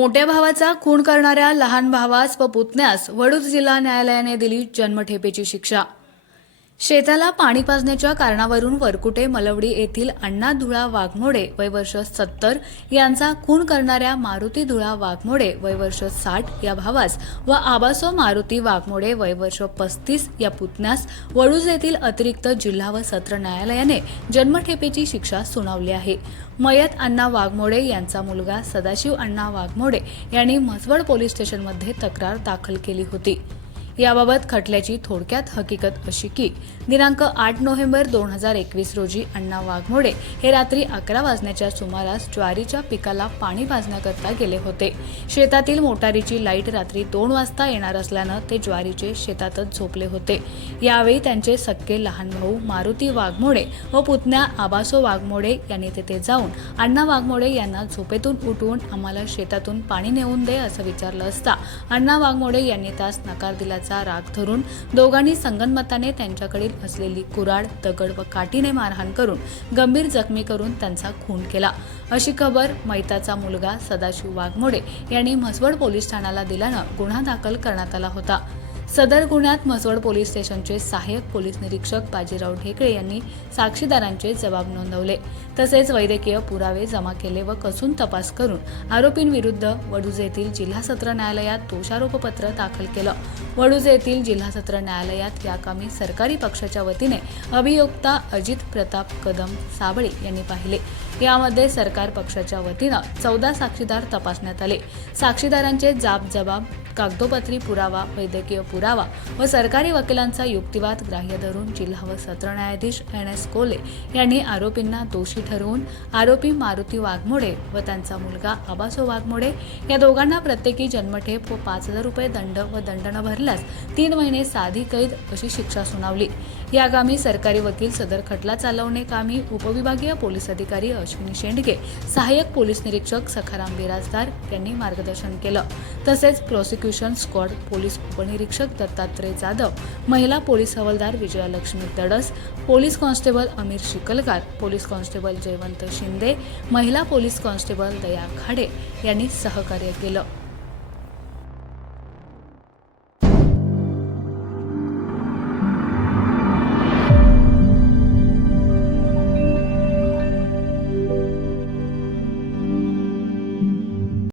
मोठ्या भावाचा खून करणाऱ्या लहान भावास व पुतण्यास वडूज जिल्हा न्यायालयाने दिली जन्मठेपेची शिक्षा. शेताला पाणी पाजण्याच्या कारणावरून वरकुटे मलवडी येथील अण्णा धुळा वाघमोडे वय वर्ष सत्तर यांचा खून करणाऱ्या मारुती धुळा वाघमोडे वय वर्ष साठ या भावास व आबासो मारुती वाघमोडे वय वर्ष पस्तीस या पुतण्यास वडूज येथील अतिरिक्त जिल्हा व सत्र न्यायालयाने जन्मठेपेची शिक्षा सुनावली आहे. मयत अण्णा वाघमोडे यांचा मुलगा सदाशिव अण्णा वाघमोडे यांनी म्हसवड पोलीस स्टेशनमध्ये तक्रार दाखल केली होती. याबाबत खटल्याची थोडक्यात हकीकत अशी की दिनांक आठ नोव्हेंबर दोन हजार एकवीस रोजी अण्णा वाघमोडे हे रात्री अकरा वाजण्याच्या सुमारास ज्वारीच्या पिकाला पाणी पाजण्याकरता गेले होते. शेतातील मोटारीची लाइट रात्री दोन वाजता येणार असल्यानं ते ज्वारीचे शेतातच झोपले होते. यावेळी त्यांचे सक्के लहान भाऊ मारुती वाघमोडे व पुतण्या आबासो वाघमोडे यांनी तेथे जाऊन अण्णा वाघमोडे यांना झोपेतून उठवून आम्हाला शेतातून पाणी नेऊन दे असं विचारलं असता अण्णा वाघमोडे यांनी त्यास नकार दिल्याचं राग धरून दोघांनी संगनमताने त्यांच्याकडील असलेली कुराड दगड व काठीने मारहाण करून गंभीर जखमी करून त्यांचा खून केला. अशी खबर मैताचा मुलगा सदाशिव वाघमोडे यांनी म्हसवड पोलीस ठाण्याला दिल्यानं गुन्हा दाखल करण्यात आला होता. सदर गुन्ह्यात म्हसवड पोलीस स्टेशनचे सहाय्यक पोलीस निरीक्षक बाजीराव ढेकळे यांनी साक्षीदारांचे जबाब नोंदवले. तसेच वैद्यकीय पुरावे जमा केले व कसून तपास करून आरोपींविरुद्ध वडूज येथील जिल्हा सत्र न्यायालयात दोषारोपपत्र दाखल केलं. वडूज येथील जिल्हा सत्र न्यायालयात याकामी सरकारी पक्षाच्या वतीने अभियोक्ता अजित प्रताप कदम साबळे यांनी पाहिले. यामध्ये सरकार पक्षाच्या वतीनं चौदा साक्षीदार तपासण्यात आले. साक्षीदारांचे जाब जबाब कागदोपत्री पुरावा वैद्यकीय पुरावा व सरकारी वकिलांचा युक्तिवाद ग्राह्य धरून जिल्हा व सत्र न्यायाधीश एन एस कोले यांनी आरोपींना दोषी ठरवून आरोपी मारुती वाघमोडे व त्यांचा मुलगा आबासो वाघमोडे या दोघांना प्रत्येकी जन्मठेप व पाच हजार रुपये दंड व दंड न भरल्यास तीन महिने साधी कैद अशी शिक्षा सुनावली. यागामी सरकारी वकील सदर खटला चालवणे कामी उपविभागीय पोलीस अधिकारी अश्विनी शेंडगे सहाय्यक पोलीस निरीक्षक सखाराम बिराजदार यांनी मार्गदर्शन केलं. तसेच प्रोसिक्युशन स्क्वॉड पोलीस उपनिरीक्षक दत्तात्रय जाधव महिला पोलीस हवालदार Vijayalakshmi Tadas police constable Amir Shikalkar police constable Jaywant Shinde महिला पोलीस कॉन्स्टेबल दया खाडे यांनी सहकार्य केलं.